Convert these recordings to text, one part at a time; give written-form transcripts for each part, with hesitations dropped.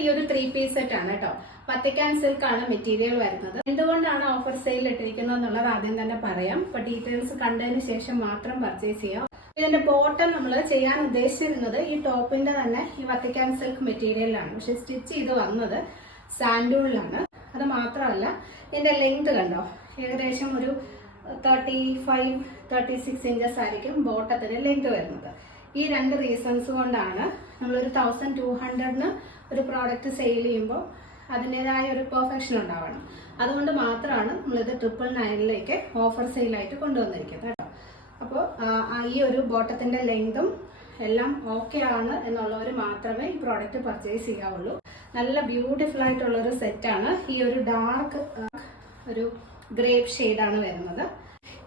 ഈ ഒരു 3-piece set ആണ് കേട്ടോ. വത്തിക്കാൻ സിൽക്ക് ആണ് മെറ്റീരിയൽ വരുന്നത്. എന്തുകൊണ്ടാണ് ഓഫർ സെയിൽ ഇട്ടിരിക്കുന്നത് എന്നുള്ളത് ആദ്യം തന്നെ പറയാം. അപ്പൊ ഡീറ്റെയിൽസ് കണ്ടതിന് ശേഷം മാത്രം പർച്ചേസ് ചെയ്യാം. ഇതിന്റെ ബോട്ടം നമ്മൾ ചെയ്യാൻ ഉദ്ദേശിച്ചിരുന്നത് ഈ ടോപ്പിന്റെ തന്നെ ഈ വത്തിക്കാൻ സിൽക്ക് മെറ്റീരിയലാണ്. പക്ഷെ സ്റ്റിച്ച് ചെയ്ത് വന്നത് സാൻഡൂളിലാണ്. അത് മാത്രമല്ല ഇതിന്റെ ലെങ്ത് കണ്ടോ, ഏകദേശം ഒരു 35-36 ഇഞ്ചസ് ആയിരിക്കും ബോട്ടത്തിന്റെ ലെങ്ത് വരുന്നത്. ഈ രണ്ട് റീസൺസ് കൊണ്ടാണ് നമ്മളൊരു 1200 ഒരു പ്രോഡക്റ്റ് സെയിൽ ചെയ്യുമ്പോൾ അതിൻ്റെതായ ഒരു പെർഫെക്ഷൻ ഉണ്ടാവണം. അതുകൊണ്ട് മാത്രമാണ് നമ്മളിത് 999 ഓഫർ സെയിലായിട്ട് കൊണ്ടുവന്നിരിക്കുന്നത് കേട്ടോ. അപ്പോൾ ഈ ഒരു ബോട്ടത്തിന്റെ ലെങ്തും എല്ലാം ഓക്കെ ആണ് എന്നുള്ളവർ മാത്രമേ ഈ പ്രോഡക്റ്റ് പർച്ചേസ് ചെയ്യാവുള്ളൂ. നല്ല ബ്യൂട്ടിഫുൾ ആയിട്ടുള്ള ഒരു സെറ്റാണ്. ഈ ഒരു ഡാർക്ക് ഒരു ഗ്രേപ്പ് ഷെയ്ഡാണ് വരുന്നത്.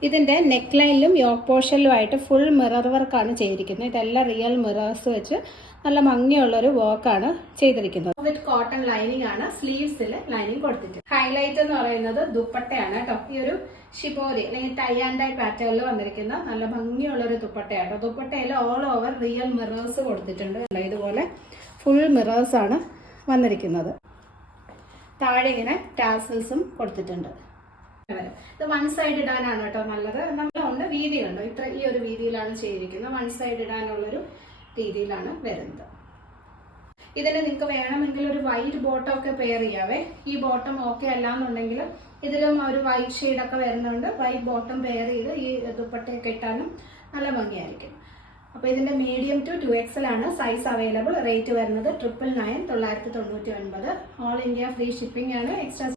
ഇതിന്റെ നെക്ക് ലൈനിലും യോക്ക് പോർഷനിലുമായിട്ട് ഫുൾ മിറർ വർക്കാണ് ചെയ്തിരിക്കുന്നത്. ഇതെല്ലാം റിയൽ മിറേഴ്സ് വെച്ച് നല്ല ഭംഗിയുള്ളൊരു വർക്കാണ് ചെയ്തിരിക്കുന്നത്. വിത്ത് കോട്ടൺ ലൈനിങ് ആണ്. സ്ലീവ്സിൽ ലൈനിങ് കൊടുത്തിട്ട് ഹൈലൈറ്റ് എന്ന് പറയുന്നത് ദുപ്പട്ടയാണ് കേട്ടോ. ഈ ഒരു ഷിബോരി അല്ലെങ്കിൽ ടൈ ആൻഡ് ഡൈ പാറ്റേണിൽ വന്നിരിക്കുന്ന നല്ല ഭംഗിയുള്ളൊരു ദുപ്പട്ടയാണ്. ദുപ്പട്ടയിൽ ഓൾ ഓവർ റിയൽ മിറേഴ്സ് കൊടുത്തിട്ടുണ്ട്. ഇതുപോലെ ഫുൾ മിറേഴ്സ് ആണ് വന്നിരിക്കുന്നത്. താഴെ ഇങ്ങനെ ടാസൽസും കൊടുത്തിട്ടുണ്ട്. ഇത് വൺ സൈഡ് ഇടാനാണ് കേട്ടോ നല്ലത്. നമ്മളുണ്ട് വീതി കണ്ടോ, ഈ ഒരു വീതിയിലാണ് ചെയ്തിരിക്കുന്നത്. വൺ സൈഡ് ഇടാനുള്ളൊരു രീതിയിലാണ് വരുന്നത്. ഇതിന് നിങ്ങൾക്ക് വേണമെങ്കിൽ ഒരു വൈറ്റ് ബോട്ടം ഒക്കെ പെയർ ചെയ്യാവേ. ഈ ബോട്ടം ഓക്കെ അല്ലാന്നുണ്ടെങ്കിൽ ഇതിലും ഒരു വൈറ്റ് ഷെയ്ഡൊക്കെ വരുന്നുണ്ട്. വൈറ്റ് ബോട്ടം പെയർ ചെയ്ത് ഈ ദുപ്പട്ടയൊക്കെ ഇട്ടാലും നല്ല ഭംഗിയായിരിക്കും. അപ്പോൾ ഇതിന്റെ മീഡിയം ടു 2XL ആണ് സൈസ് അവൈലബിൾ. റേറ്റ് വരുന്നത് 999. ഓൾ ഇന്ത്യ ഫ്രീ ഷിപ്പിംഗ് ആണ്. എക്സ്ട്രാ